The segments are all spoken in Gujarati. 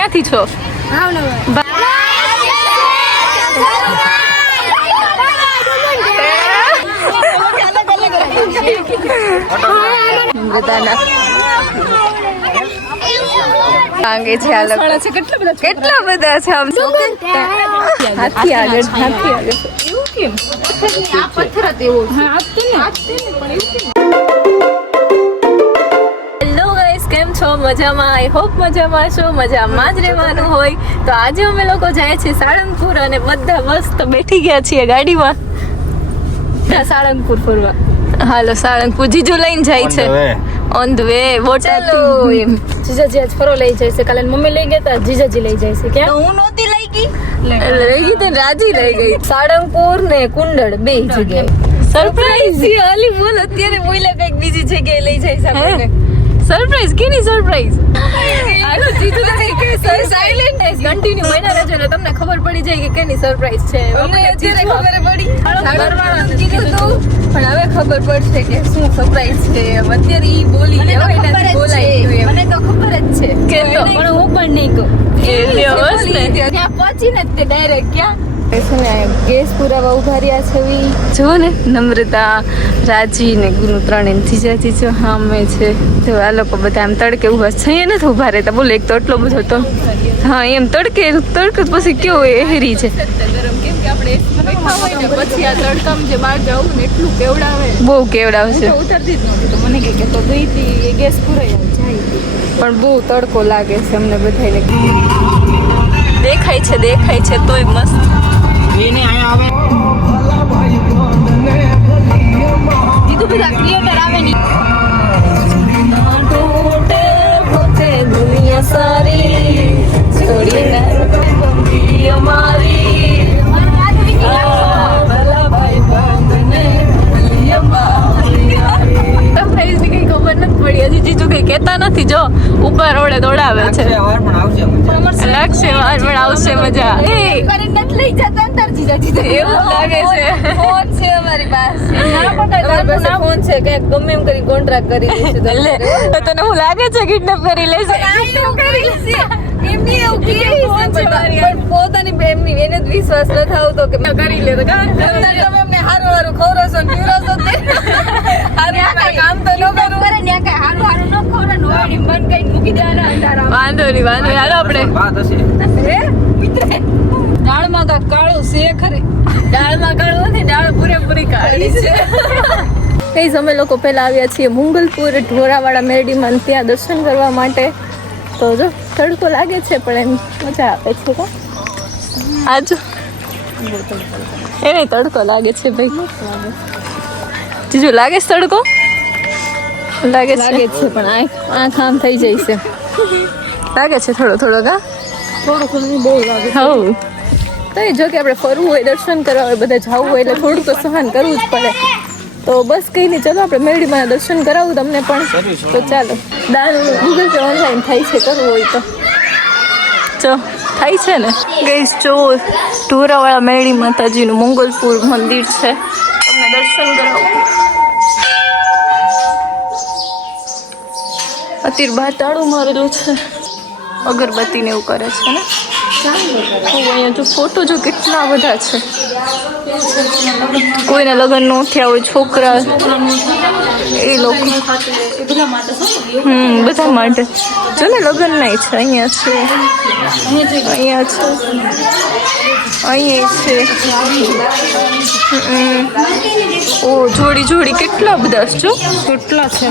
ક્યાંથી છો? આગે છે કેટલા બધા છે આમ હાથી આગળ એવું કેમ આ પથ્થર જ એવો હેલો ગાઈસ, કેમ છો? મજામાં? આઈ હોપ મજામાં છો. મજામાં જ રહેવાનું હોય. તો આજે અમે લોકો જાય છીએ સાળંગપુર અને બધા મસ્ત બેઠી ગયા છીએ ગાડીમાં સાળંગપુર ફરવા. હાલો સાળંગપુર જીજુ લઈને જાય છે ઓન ધ વે. બોટાદ એમ જીજાજી આજ ફરો લઈ જાય છે. કાલે મમ્મી લઈ ગયા તા, જીજાજી લઈ જાય છે. ક્યાં? હું નહોતી લઈ ગઈ તો રાજી લઈ ગઈ. સાળંગપુર ને કુંડળ બે જગ્યાએ સરપ્રાઈઝ અલી બોલ અત્યારે બોલ્યા કઈક બીજી જગ્યાએ લઈ જાય છે આપણને. સરપ્રાઈઝ કેની સરપ્રાઈઝ? આલો જીજુ તો કે સર સાયલેન્ટ છે, કન્ટિન્યુ મહિના રહેજો એટલે તમને ખબર પડી જાય કે કેની સરપ્રાઈઝ છે. અમને અત્યારે ખબર પડી ઘરવાળાને કીધું તું, પણ હવે ખબર પડશે કે શું સરપ્રાઈઝ છે. અત્યારે ઈ બોલી હવે એનાથી બોલાય. મને તો ખબર જ છે કે પણ હું પણ નહીં કહું. ત્યાં પહોંચીને તે ડાયરેક્ટ ક્યાં ગેસ પુરાવા ઉભા રહ્યા છે. જો ને નમ્રતા, રાજી ને ગુરુ ત્રણે જીજાજી જો સામે છે. જો આ લોકો બધા આમ તડકે ઉભા છે. અહીંયા નથી ઉભા રહેતા. બોલે એક તો એટલો બધો તો હા એમ તડકે પછી કેવો એહરી છે. બહુ કેવડાવે છે. ઉતરતી જ નહોતી તો મને કે તો દઈતી ગેસ પુરાઈ જાય પણ બહુ તડકો લાગે છે અમને બધાને. દેખાય છે તોય મસ્ત. દીધું બધા ક્રિએટર આવે ની દુનિયા સારી છોડીને અમારી સરપ્રાઈઝ ની કઈ ખબર નથી પડી હજી. જીજુ કઈ કેતા નથી. જો ઉપર ઓળે દોડાવે છે. લાગશે વાર પણ આવશે મજા. લઈ જતા અંદર જીજાજી એવું લાગે છે. ફોન છે અમારી પાસે. ફોન છે કે ગમે એમ કરી કોન્ટ્રાક્ટ કરી દઈશું. તને હું લાગે છે કિડનેપ કરી લેશે? એમની એવું પોતાની એમની એને જ વિશ્વાસ ન આવતો કે કરી લે તો તમે એમને હારું ખવડાવશો ને પીવડાવશો કામ તો ન કરું કરે ને કઈ હારું ન ખવડાવવાનું હોય ને મન કઈ મૂકી દેવાના અંધારા. વાંધો નહીં હાલો આપણે દાળમાં કાંક કાળું છે ખરી. દાળમાં કાળું નથી, દાળ પૂરેપૂરી કાળી છે. કઈ અમે લોકો પહેલા આવ્યા છીએ મુંગલપુર ઢોરાવાળા મેરડીમાં, ત્યાં દર્શન કરવા માટે. તો જો તડકો લાગે છે પણ એમ મજા આવે છે. આજો એને તડકો લાગે છે ભાઈ. જીજુ લાગે છે તડકો? લાગે છે પણ આંખ આમ થઈ જાય છે. લાગે છે થોડો થોડું બહુ લાગે. હવ તો જો કે આપણે ફરવું હોય, દર્શન કરવા હોય, બધા જવું હોય એટલે થોડું તો સહન કરવું જ પડે. તો બસ કઈ નહીં, ચલો આપણે મેરડીમાં દર્શન કરાવું તમને પણ. તો ચાલો દાન ગૂગલ પે ઓનલાઈન થાય છે, કરવું હોય તો જો થાય છે ને. ગઈશ જો ઢોરાવાળા મેરડી માતાજીનું મંગલપુર મંદિર છે, તમને દર્શન કરાવું. અત્યારે બહાર તાળું મારેલું છે, અગરબત્તી ને એવું કરે છે ને. અહીંયા જો ફોટો જો કેટલા બધા છે. કોઈને લગ્ન ન થયા હોય છોકરા એ લોકો બધા માટે જો ને લગ્ન નહીં છે. અહીંયા છે ઓ જોડી કેટલા બધા જો કેટલા છે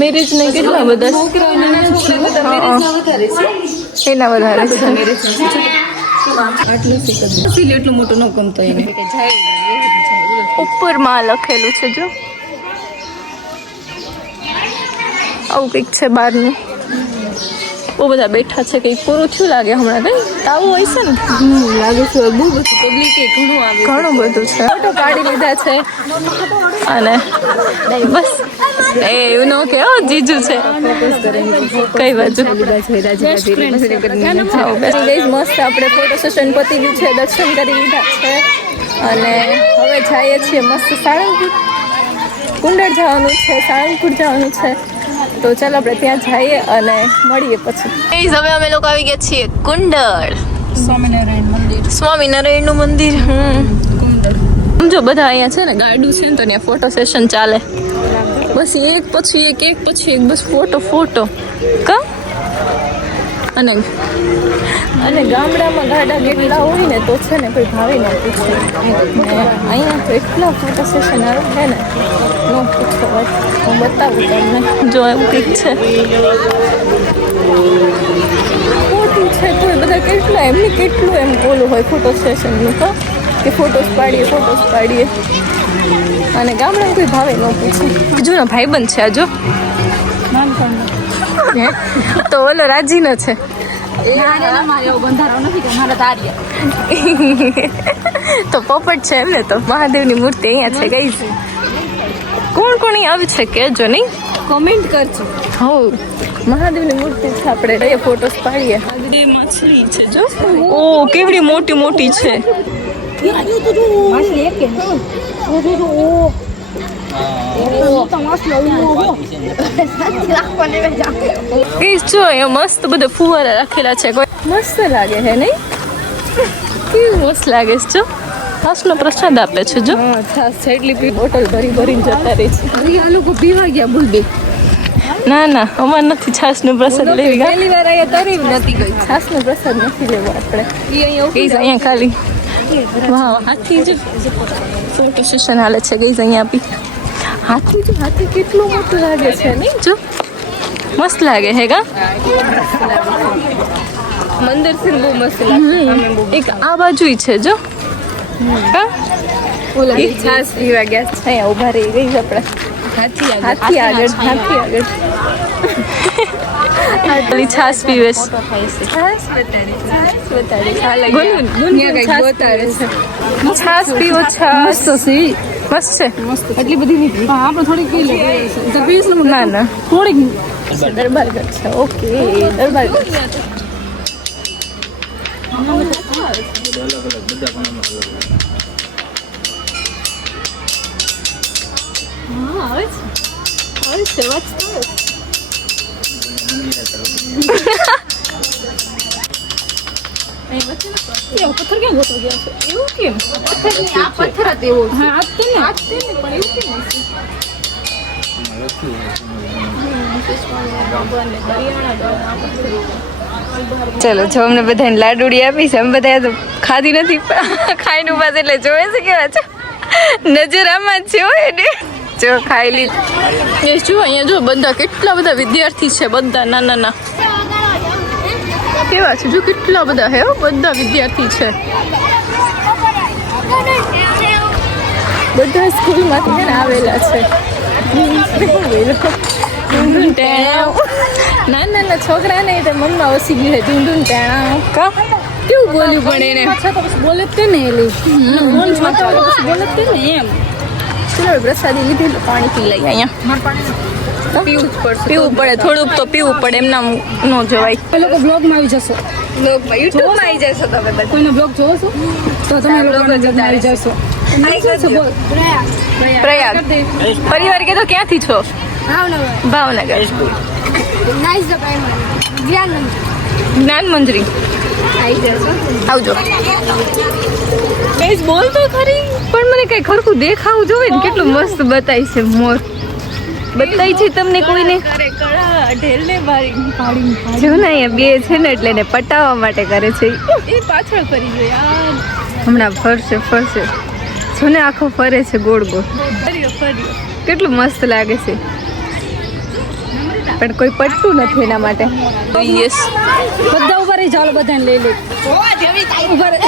મેરેજ ને કેટલા બધા એના વધારે છે. એટલું મોટું ન ગમતો એને ઉપરમાં લખેલું છે જો આવું કંઈક છે બહારનું. બહુ બધા બેઠા છે. કંઈક પૂરું થયું લાગે હમણાં. કઈ તાવું હોય છે ને લાગે છે. બહુ બધું પબ્લિક ઘણું બધું છે. ફોટો કાઢી લીધા છે અને બસ એવું ન કે જીજુ છે કઈ બાજુ. મસ્ત આપણે ફોટો સેશન પતી ગયું છે, દર્શન કરી લીધા છે અને હવે જઈએ છીએ મસ્ત સાળંગપુર. કુંડળ જવાનું છે, સાળંગપુર જવાનું છે. તો ચાલો આપણે ત્યાં જઈએ અને મળીએ પછી. હવે અમે લોકો આવી ગયા છીએ કુંડળ, સ્વામિનારાયણનું મંદિર. સમજો બધા અહીંયા છે ને ગાડું છે ને તો ત્યાં ફોટો સેશન ચાલે. બસ એક પછી એક બસ ફોટો કા. અને ગામડામાં ગાડા કેટલા હોય ને તો છે ને કોઈ ભાવે ન પૂછે. ને અહીંયા તો એટલા ફોટો સેશન આવે છે ને ન પૂછો. હું બતાવું તમને. જો એવું કંઈક છે ખોટું છે કોઈ બધા કેટલા એમની કેટલું એમ ઓલું હોય ફોટો સેશનનું તો કે ફોટોસ પાડીએ અને ગામડામાં કોઈ ભાવે ન પૂછે. જો ને ભાઈબંધ છે આ જો તો ઓલો રાજીનો છે. તો પોપટ છે એમને તો મહાદેવની મૂર્તિ અહીંયા છે ગઈ. કોણ અહીં આવે છે કેજો નહીં, કોમેન્ટ કરજો. હા મહાદેવની મૂર્તિ છે. આપણે ફોટોસ પાડીએ. માછલી છે જો. ઓ કેવડી મોટી છે. જો અહીંયા મસ્ત બધા ફુવારા રાખેલા છે. મસ્ત લાગે હે નહીં? કેવું મસ્ત લાગે છે. જો છાસનો પ્રસાદ આપે છે. જો છાસ છે એટલી બોટલ ભરીને જતા રહે છે. આ લોકો પીવા ગયા બોલ. ના અમાર નથી છાસનો પ્રસાદ લેવી. પહેલી વાર અહીંયા તરી નથી ગઈ. છાસનો પ્રસાદ નથી લેવો આપણે. અહીંયા ખાલી હાથી જ ફોટો સેશન હાલે છે. ગઈ અહીંયા આપી હાથી કેટલું મોટું લાગે છે નહીં? જો મસ્ત લાગે હે કા. મંદિર છે બહુ મસ્ત લાગે. એક આ બાજુ છે જો કા. ઓલા છાસ પીવા ગયા છે. અહીંયા ઊભા રહી ગઈ આપણે. હાથી આગળ છાસ પીવે છે. છાસ પીવો. છાસ મસ્ત છે. એટલી બધી નહીં. આપણે થોડીક પી લે. ના થોડીક દરબારગઢ છે. ઓકે દરબારગઢ. પથ્થર કેમ ગોતો ગયા છે? એવું કેમ? પથ્થર જ એવો છે. હા પણ એવું કેમ? ચલો જો અમને બધાને લાડુડી આપી છે. અમે બધા તો ખાધી નથી, ખાઈને ઉભા છે એટલે જોવે છે કેવા છે. નજર આમાં જ છે હોય ને. જો ખાઈ લીધું. એ જો અહીંયા જો બધા કેટલા બધા વિદ્યાર્થી છે. બધા નાના કેવા છે જો કેટલા બધા હે. બધા વિદ્યાર્થી છે. બધા સ્કૂલમાંથી છે ને આવેલા છે. નાના છોકરા ને તો મનમાં ઓછી ગયું છે. ઢૂંઢું ટેણા કા કેવું બોલ્યું પણ એને બોલે તે ને બોલે તે ને એમ. ચલો પ્રસાદી લીધી તો પાણી પી લઈએ. અહીંયા પીવું પડે થોડુંક તો પીવું પડે. એમ ના ન જવાય. લોકો બ્લોગમાં આવી જશો. યુટ્યુબમાં આવી જશો તમે બધા. કોઈનો બ્લોગ જોવો છો તો તમે બ્લોગમાં આવી જશો. પ્રયાગ પરિવાર કે તો ક્યાંથી છો? ભાવનગર. જ્ઞાન મંજરી આવજો. બોલ તો ખરી પણ મને કઈ ખરખું દેખાવું જોવે ને. કેટલું મસ્ત બતાય છે મોર. બતાય છે તમને કોઈને? જો ને અહીંયા બે છે ને એટલે એને પટાવવા માટે કરે છે. એ પાછળ ફરી ગયો યાર. હમણાં ફરશે જો ને આખો ફરે છે ગોળ કેટલું મસ્ત લાગે છે. પણ કોઈ પટતું નથી એના માટે. યસ બધા ઉભા રહી જાઓ. બધાને લઈ લે. ઉભા રહે.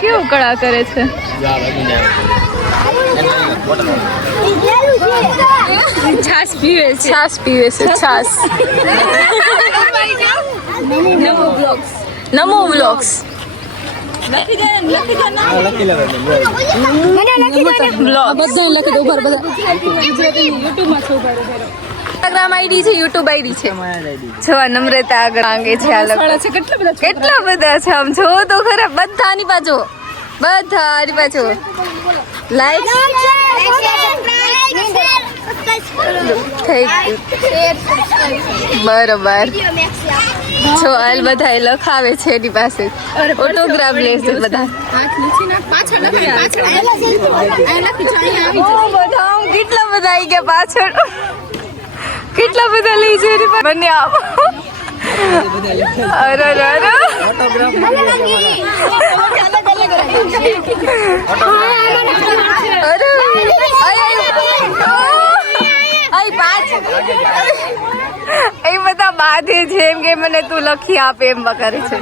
કેવો કળા કરે છે. છાસ પીવે છે. છાસ. નમો વ્લોગ્સ. ઇન્સ્ટાગ્રામ આઈડી છે, યુટ્યુબ આઈડી છે. જો આ નમ્રતા આગળ માંગે છે. આ લોકો કેટલા બધા છે, આમ જો તો ખરા. બધાની પાછો લાઈક બરોબર. જો હાલ બધા લખાવે છે એની પાસે, ઓટોગ્રાફ લે છે બધા. કેટલા બધા આવી ગયા પાછળ, કેટલા બધા લઈ છે એની પાસે. મને આપો. અરે એ બધા બાંધે છે એમ કે મને તું લખી આપે એમ કરે છે.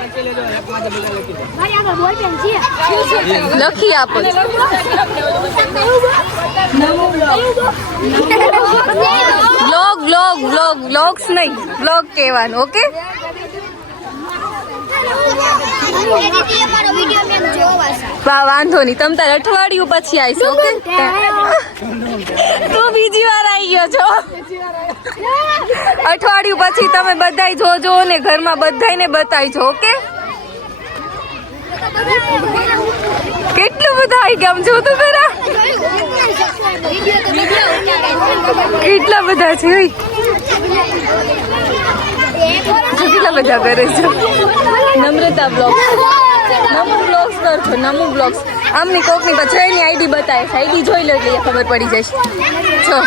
લખી આપો. બ્લોગ્સ નહીં, બ્લોગ કહેવાનું. ઓકે, વાંધો નહીં. તમે તારે અઠવાડિયું પછી આવીશ. ઓકે, તું બીજી વાર આવી ગયો છો. અઠવાડિયું પછી તમે બધાય જોજો ને ઘરમાં બધાયને બતાવીજો. ઓકે, કેટલું બધા આવી ગયા જો તો ખરા. કેટલા બધા છે, કેટલા બધા કરે છે. નમ્રતા બ્લોગ્સ, નમુ બ્લોગ્સ કરજો. નમુ બ્લોગ્સ આમની કોકની પછી એની આઈડી બતાવે છે. આઈડી જોઈ લો એટલે ખબર પડી જશે. છો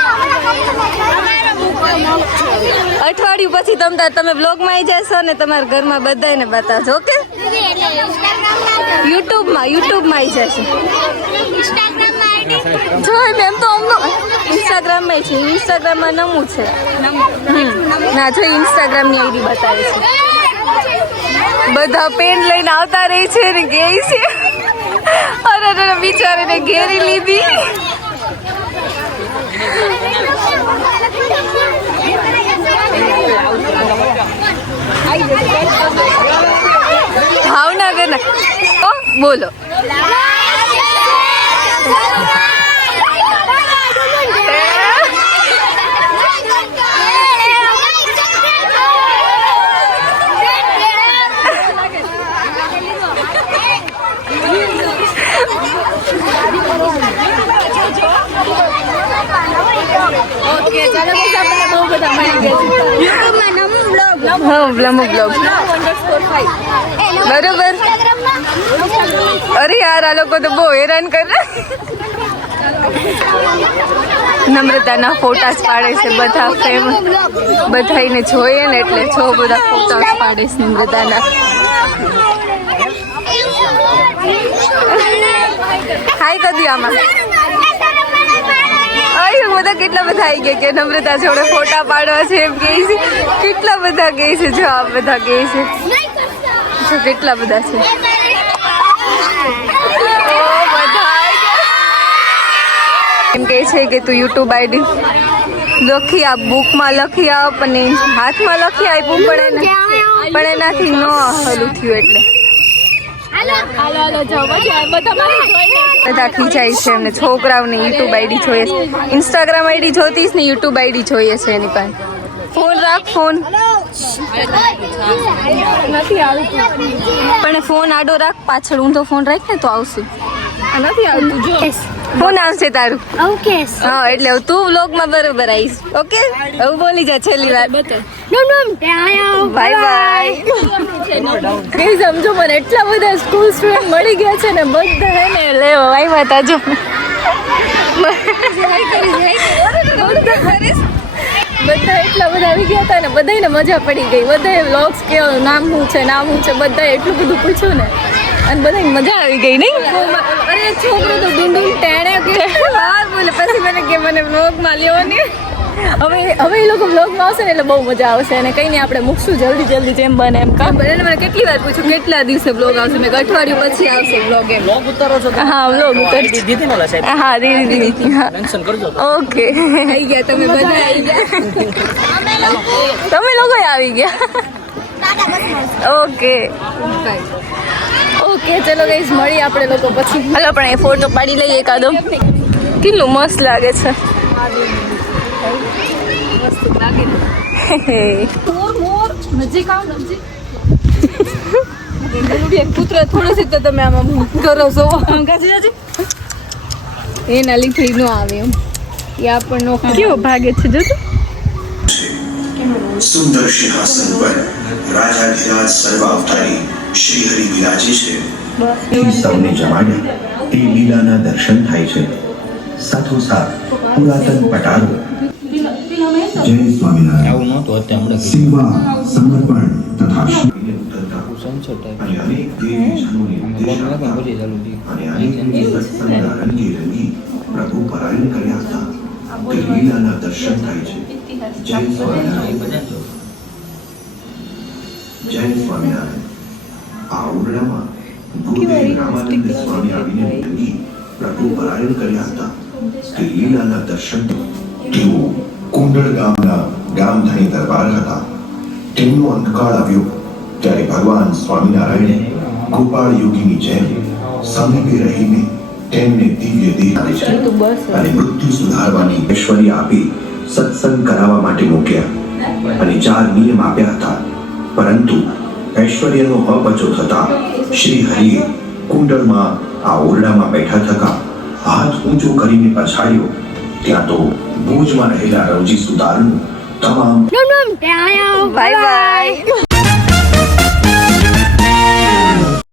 અઠવાડિયું પછી તમે બ્લોગમાં આવી જશો ને તમારા ઘરમાં બધાને બતાવજો. ઓકે, યુટ્યુબમાં આવી જશે. જો એમ તો ઇન્સ્ટાગ્રામમાં છે. ઇન્સ્ટાગ્રામમાં નમું છે. ના, જો ઇન્સ્ટાગ્રામની આઈડી બતાવે છે. બધા પેન લઈને આવતા રહે છે ને કે છે. અરે બિચારીને ઘેરી લીધી. ભાવનગર બોલો. બરોબર. અરે યાર, આ લોકો તો બહુ હેરાન કરે. નમ્રતાના ફોટા પાડે છે બધા. બધાને જોઈએ ને એટલે છો બધા ફોટા પાડે છે નમ્રતાના. હાય કદી આમાં બધા કેટલા બધા આવી ગયા કે નમ્રતા જોડે ફોટા પાડવા છે એમ કે છે. કેટલા બધા કહે છે. જો આ બધા કહે છે. જો કેટલા બધા છે. એમ કહે છે કે તું યુટ્યુબ આઈડી લખી આપ, બુકમાં લખી આપ અને હાથમાં લખી આપ્યું પણ એનાથી ન હલું થયું એટલે બધા ખીચાય છે એમને. છોકરાઓને યુટ્યુબ આઈડી જોઈએ છે. ઇન્સ્ટાગ્રામ આઈડી જોતીશ ને યુટ્યુબ આઈડી જોઈએ છે એની પાસે. ફોન રાખ, ફોન નથી આવતું પણ ફોન આડો રાખ, પાછળ ઊંધો ફોન રાખ ને તો આવશે. નથી આવતું. જો ફોન આવશે તારું. ઓકે, હા, એટલે તું વ્લોગમાં બરોબર આવીશ. ઓકે, હવે બોલી જા છેલ્લી વાર. Bye bye. કઈ સમજો મને એટલા બધા સ્કૂલ સ્ટુડન્ટ મળી ગયા છે ને બધા હે ને લેવો આવ્યા હતા. જો બધા એટલા બધા આવી ગયા હતા ને બધાને મજા પડી ગઈ. બધાએ વ્લોગ્સ કેવું નામ શું છે બધાએ એટલું બધું પૂછ્યું ને અને બધાને મજા આવી ગઈ. નહીં, અરે છોકરો તો ડુંડું ટેણે કે વાર બોલે. પછી મને કે મને વ્લોગમાં લ્યો ને. હવે એ લોકો વ્લોગમાં આવશે ને એટલે બહુ મજા આવશે. અને કઈ નહીં, આપણે મૂકશું જલ્દી જેમ બને એમ. કામ બને. મને કેટલી વાર પૂછ્યું કેટલા દિવસે વ્લોગ આવશે. મેં અઠવાડિયું પછી આવશે વ્લોગ. એમ વ્લોગ ઉતારો છો? હા, વ્લોગ ઉતારી દીધી. હા, દીદી. મેન્શન કરજો. ઓકે, આવી ગયા તમે બધા. આવી ગયા તમે લોકો આવી ગયા. ઓકે. ઓકે ચલો ગાઈસ મળીએ આપણે લોકો પછી. હાલો પણ એ ફોટો પાડી લઈએ એકાદો. કેટલું મસ્ત લાગે છે. મસ્ત લાગે ને. મોર નજીક આવ નજીક. એક પુત્ર થોડો છે તો તમે આમાં કરો છો ગાજી એના લીધે ન આવે એમ એ આપણને કેવો ભાગે છે જો તો. સુંદર સિંહાસન પર રાજાધિરાજ સર્વાવતારી શ્રી હરિ વિરાજે છે. સૌને જમાડ્યા તે લીલાના દર્શન થાય છે. સાથોસાથ પુરાતન પટારો જય સ્વામિનારાયણ સેવા સમર્પણ તથા અને અનેક દેવીજનોની અને અનેક સત્સંગના રંગે રંગી પ્રભુ પરાયણ કર્યા હતા તે લીલાના દર્શન થાય છે. જય સ્વામિનારાયણ જય સ્વામિનારાયણ. આ ઓરડામાં ગુરુદેવ રામાનંદ સ્વામી આવીને રંગી પ્રભુ પરાયણ કર્યા હતા તે લીલાના દર્શન. તેઓ કુંડળ ગામના ગામધણી દરબાર હતા. તેમનો અંતકાળ આવ્યો ત્યારે ભગવાન સ્વામિનારાયણે ગોપાળ યોગીની જેમ સમીપે રહીને તેમને દિવ્ય દેહ આપે છે અને મૃત્યુ સુધારવાની ઐશ્વર્ય આપી સત્સંગ કરાવવા માટે મૂક્યા અને 4 નિયમ આપ્યા હતા. પરંતુ ઐશ્વર્યનો અપચો થતા શ્રી હરિએ કુંડળમાં આ ઓરડામાં બેઠા થકા હાથ ઊંચો કરીને પછાડ્યો ત્યાં તો ભુજમાં રહેલા રવજી સુતારનું તમામ બાય બાય.